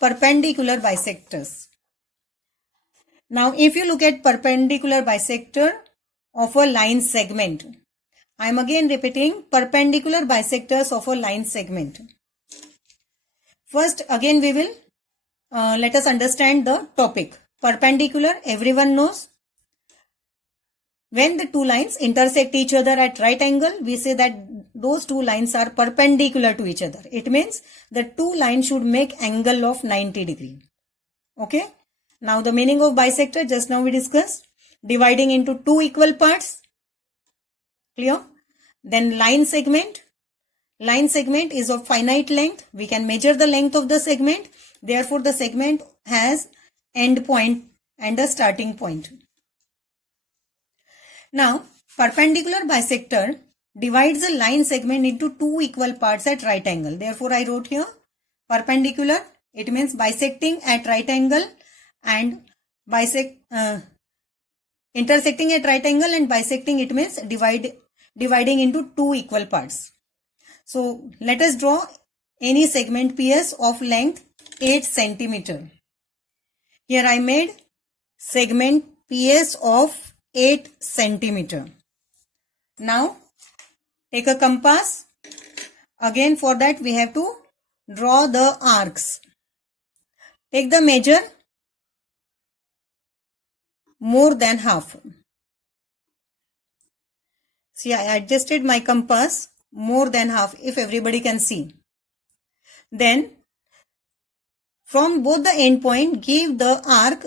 perpendicular bisectors. Now, if you look at perpendicular bisector of a line segment, I am again repeating perpendicular bisectors of a line segment. First, again we will let us understand the topic. Perpendicular, everyone knows. When the two lines intersect each other at right angle, we say that those two lines are perpendicular to each other. It means the two lines should make angle of 90 degree. Okay. Now the meaning of bisector, just now we discussed. Dividing into two equal parts. Clear? Then line segment. Line segment is of finite length. We can measure the length of the segment. Therefore, the segment has end point and a starting point. Now, perpendicular bisector divides a line segment into two equal parts at right angle. Therefore, I wrote here perpendicular. It means bisecting at right angle and intersecting at right angle, and bisecting it means dividing into two equal parts. So, let us draw any segment PS of length 8 centimeter. Here I made segment PS of 8 centimeter. Now, take a compass. Again, for that we have to draw the arcs. Take the measure more than half. See, I adjusted my compass more than half, if everybody can see. Then, from both the end point, give the arc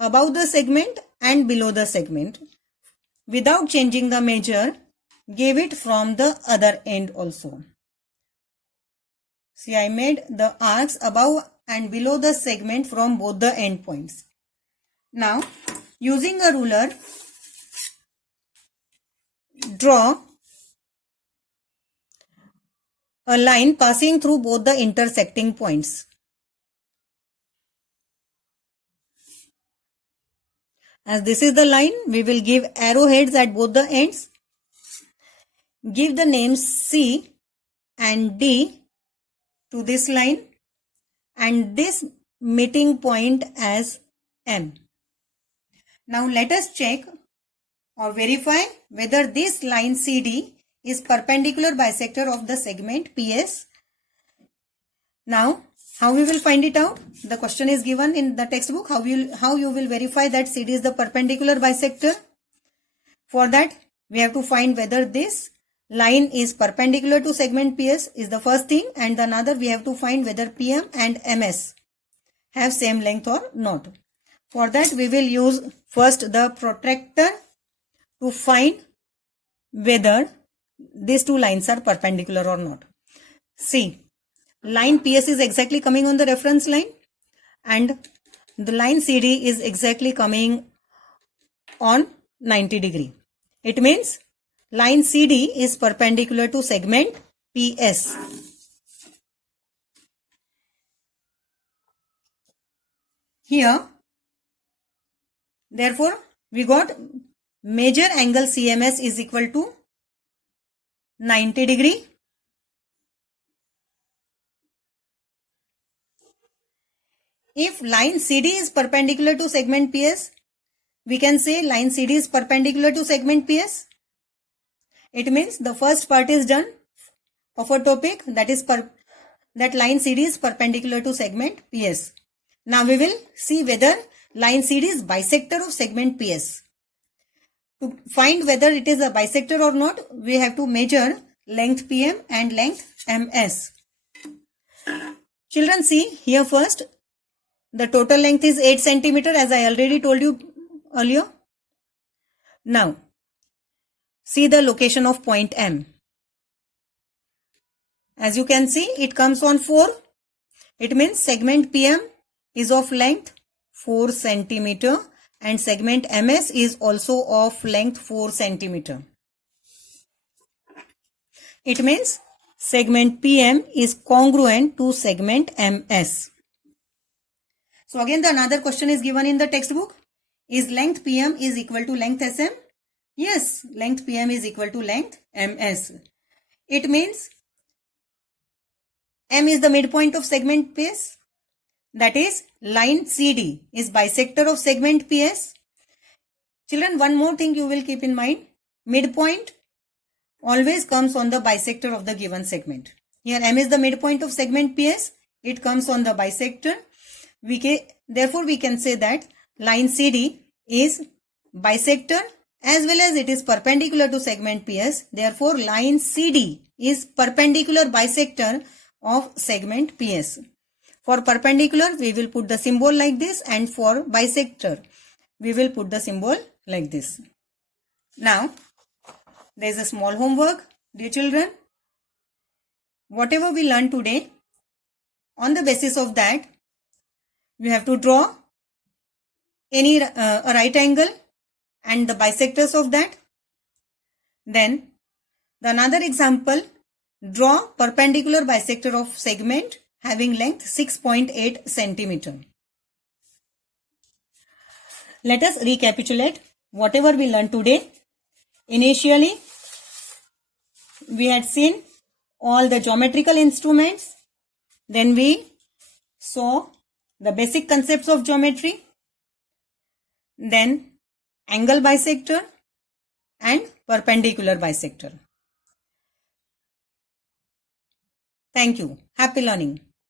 above the segment and below the segment. Without changing the measure, give it from the other end also. See, I made the arcs above and below the segment from both the end points. Now, using a ruler, draw a line passing through both the intersecting points. As this is the line, we will give arrowheads at both the ends. Give the names C and D to this line and this meeting point as M. Now let us check or verify whether this line CD is perpendicular bisector of the segment PS. Now, how we will find it out? The question is given in the textbook. How you will verify that CD is the perpendicular bisector? For that, we have to find whether this line is perpendicular to segment PS is the first thing, and another we have to find whether PM and MS have same length or not. For that, we will use first the protractor to find whether these two lines are perpendicular or not. See, line PS is exactly coming on the reference line and the line CD is exactly coming on 90 degree. It means line CD is perpendicular to segment PS. Here, therefore, we got major angle CMS is equal to 90 degree. If line CD is perpendicular to segment PS, we can say line CD is perpendicular to segment PS. It means the first part is done of a topic, that is that line CD is perpendicular to segment PS. Now we will see whether line CD is bisector of segment PS. To find whether it is a bisector or not, we have to measure length PM and length MS. Children, see here first. The total length is 8 centimeter, as I already told you earlier. Now, see the location of point M. As you can see, it comes on 4. It means segment PM is of length 4 centimeter and segment MS is also of length 4 centimeter. It means segment PM is congruent to segment MS. So again, the another question is given in the textbook. Is length PM is equal to length SM? Yes, length PM is equal to length MS. It means M is the midpoint of segment PS that is line CD is bisector of segment PS. Children, one more thing you will keep in mind. Midpoint always comes on the bisector of the given segment. Here M is the midpoint of segment PS. It comes on the bisector. Therefore, we can say that line CD is bisector as well as it is perpendicular to segment PS. Therefore, line CD is perpendicular bisector of segment PS. For perpendicular, we will put the symbol like this, and for bisector, we will put the symbol like this. Now, there is a small homework, dear children. Whatever we learned today, on the basis of that, you have to draw a right angle and the bisectors of that. Then, the another example, draw perpendicular bisector of segment having length 6.8 centimeter. Let us recapitulate whatever we learned today. Initially, we had seen all the geometrical instruments. Then we saw the basic concepts of geometry. Then angle bisector and perpendicular bisector. Thank you. Happy learning.